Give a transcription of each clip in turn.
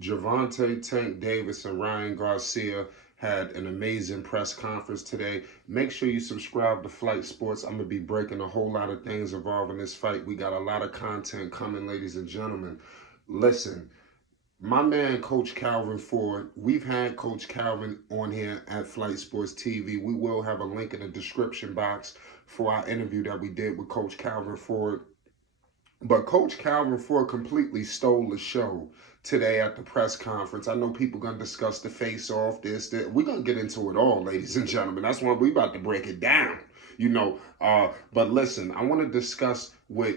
Gervonta, Tank Davis, and Ryan Garcia had an amazing press conference today. Make sure you subscribe to Flight Sports. I'm going to be breaking a whole lot of things involving this fight. We got a lot of content coming, ladies and gentlemen. Listen, my man, Coach Calvin Ford, we've had Coach Calvin on here at Flight Sports TV. We will have a link in the description box for our interview that we did with Coach Calvin Ford. But Coach Calvin Ford completely stole the show today at the press conference. I know people going to discuss the face-off, this, that. We're going to get into it all, ladies and gentlemen. That's why we about to break it down, But listen, I want to discuss with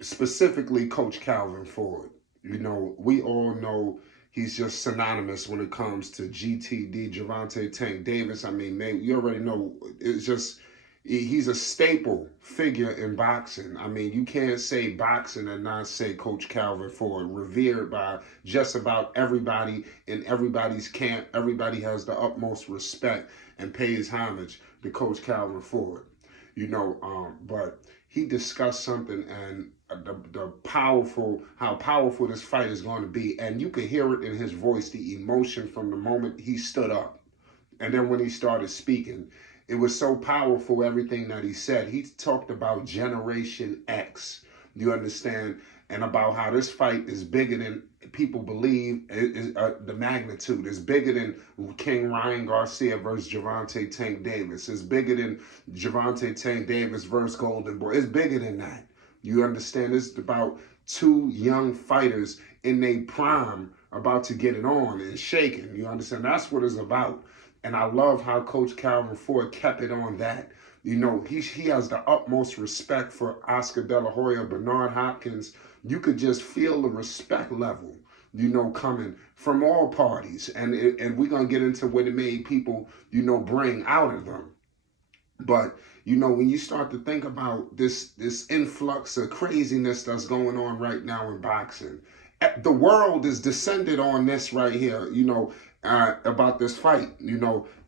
specifically Coach Calvin Ford. We all know he's just synonymous when it comes to GTD, Gervonta Tank Davis. I mean, man, you already know it's just he's a staple figure in boxing. I mean, you can't say boxing and not say Coach Calvin Ford, revered by just about everybody in everybody's camp. Everybody has the utmost respect and pays homage to Coach Calvin Ford. But he discussed something and how powerful this fight is going to be, and you could hear it in his voice, the emotion from the moment he stood up, and then when he started speaking. It was so powerful, everything that he said. He talked about Generation X, you understand, and about how this fight is bigger than people believe. The magnitude is bigger than King Ryan Garcia versus Gervonta Tank Davis. It's bigger than Gervonta Tank Davis versus Golden Boy. It's bigger than that. You understand? It's about two young fighters in their prime about to get it on and shaking. You understand? That's what it's about. And I love how Coach Calvin Ford kept it on that. He has the utmost respect for Oscar De La Hoya, Bernard Hopkins. You could just feel the respect level, coming from all parties. And we're going to get into what it made people, bring out of them. But, when you start to think about this influx of craziness that's going on right now in boxing, the world is descended on this right here, about this fight,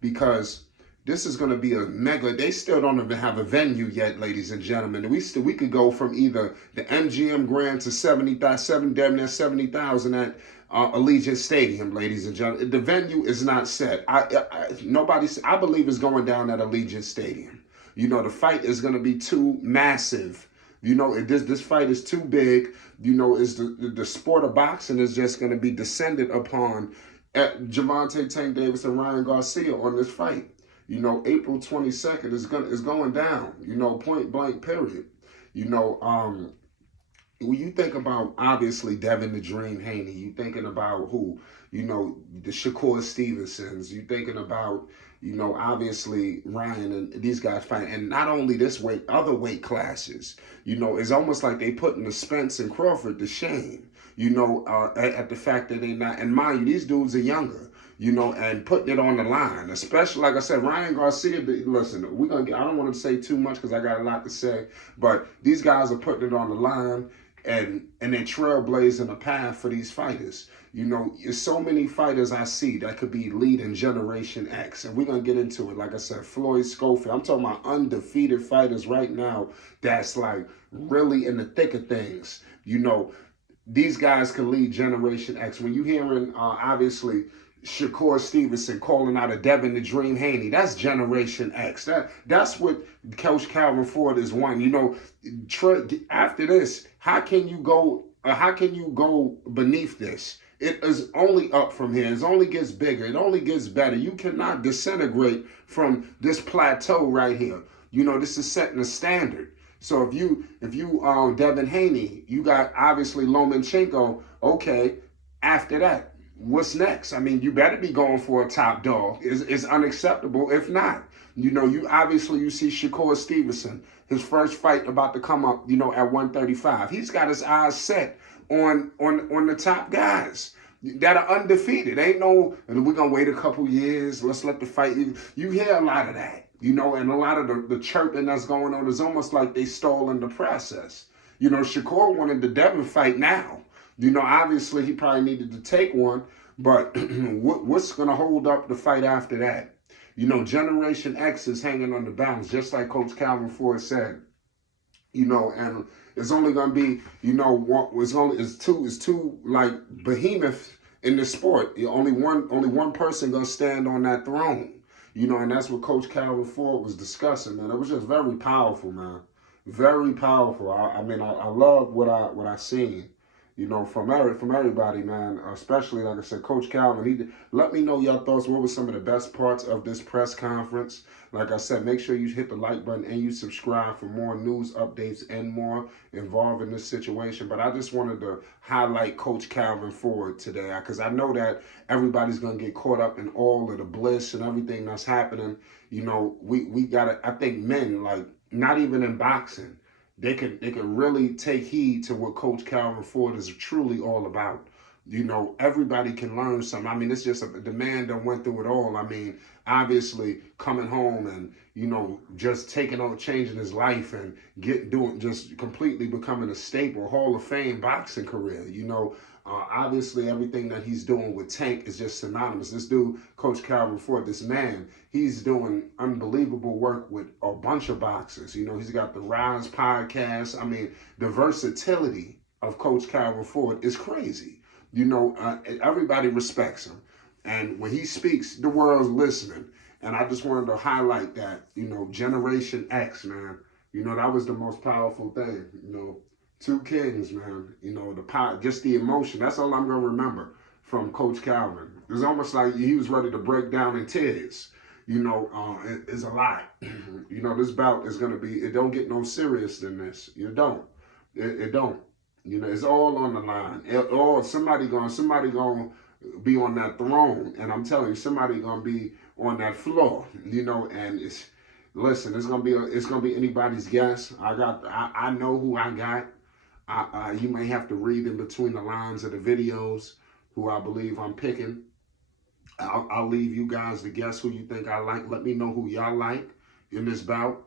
because this is going to be a mega. They still don't even have a venue yet, ladies and gentlemen. We could go from either the MGM Grand to 70,000, damn near 70,000 at Allegiant Stadium, ladies and gentlemen. The venue is not set. I believe it's going down at Allegiant Stadium. The fight is going to be too massive. This fight is too big. Is the sport of boxing is just going to be descended upon at Gervonta Tank Davis and Ryan Garcia on this fight. April 22nd is going down. Point blank period. When you think about, obviously, Devin the Dream Haney, you thinking about who? The Shakur Stevensons. You thinking about, obviously, Ryan and these guys fighting. And not only this weight, other weight classes. It's almost like they putting the Spence and Crawford to shame. At the fact that they not, and mind you, these dudes are younger, and putting it on the line, especially, like I said, Ryan Garcia, listen, I don't want to say too much because I got a lot to say, but these guys are putting it on the line, and they're trailblazing a path for these fighters. There's so many fighters I see that could be leading Generation X, and we're going to get into it. Like I said, Floyd Schofield, I'm talking about undefeated fighters right now that's like really in the thick of things, These guys can lead Generation X. When you hearing, obviously, Shakur Stevenson calling out a Devin the Dream Haney, that's Generation X. That's what Coach Calvin Ford is wanting. After this, how can you go beneath this? It is only up from here. It only gets bigger. It only gets better. You cannot disintegrate from this plateau right here. This is setting a standard. So if you Devin Haney, you got obviously Lomachenko. Okay, after that, what's next? I mean, you better be going for a top dog. It's unacceptable if not. You see Shakur Stevenson, his first fight about to come up, at 135. He's got his eyes set on the top guys that are undefeated. Ain't no, we're gonna wait a couple years. Let's let the fight. You hear a lot of that. And a lot of the chirping that's going on is almost like they stalling the process. Shakur wanted the Devin fight now. Obviously he probably needed to take one, but what's going to hold up the fight after that? Generation X is hanging on the balance, just like Coach Calvin Ford said. And it's only going to be, it's two like behemoth in the sport. Only one person gonna stand on that throne. And that's what Coach Calvin Ford was discussing, man. It was just very powerful, man. Very powerful. I love what I seen. From everybody, man. Especially like I said, Coach Calvin. Let me know your thoughts. What were some of the best parts of this press conference? Like I said, make sure you hit the like button and you subscribe for more news updates and more involved in this situation. But I just wanted to highlight Coach Calvin Ford today because I know that everybody's gonna get caught up in all of the bliss and everything that's happening. We gotta. I think men, like, not even in boxing, they could really take heed to what Coach Calvin Ford is truly all about. Everybody can learn something. It's just the man that went through it all. Obviously coming home and just changing his life and doing just completely becoming a staple Hall of Fame boxing career. Obviously everything that he's doing with Tank is just synonymous. This dude, Coach Calvin Ford, this man, he's doing unbelievable work with a bunch of boxers. He's got the Rise podcast. The versatility of Coach Calvin Ford is crazy. Everybody respects him. And when he speaks, the world's listening. And I just wanted to highlight that, Generation X, man. That was the most powerful thing. Two kings, man. The power, just the emotion. That's all I'm going to remember from Coach Calvin. It's almost like he was ready to break down in tears. It's a lot. This bout is going to be, it don't get no serious than this. It don't. It don't. It's all on the line. Somebody going be on that throne, and I'm telling you, somebody gonna be on that floor, and listen, it's gonna be anybody's guess. I know who I got. You may have to read in between the lines of the videos who I believe I'm picking. I'll leave you guys to guess who you think I like. Let me know who y'all like in this bout.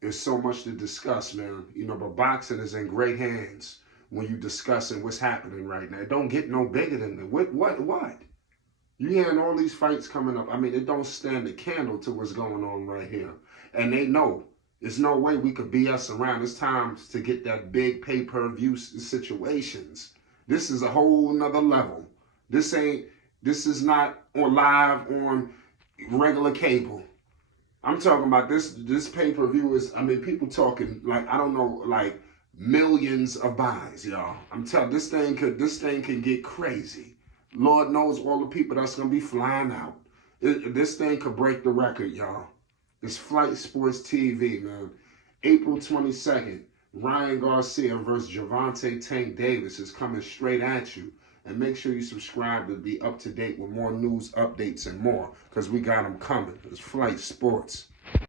There's so much to discuss, man. But boxing is in great hands when you discussing what's happening right now. It don't get no bigger than that. What? You hearing all these fights coming up. It don't stand a candle to what's going on right here. And they know there's no way we could BS around. It's time to get that big pay-per-view situations. This is a whole nother level. This is not on live on regular cable. I'm talking about this pay-per-view is, people talking like, I don't know, like millions of buys, y'all. I'm telling this thing can get crazy. Lord knows all the people that's gonna be flying out. This thing could break the record, y'all. It's Flight Sports TV, man. April 22nd, Ryan Garcia versus Gervonta Tank Davis is coming straight at you. And make sure you subscribe to be up to date with more news updates and more, because we got them coming. It's Flight Sports.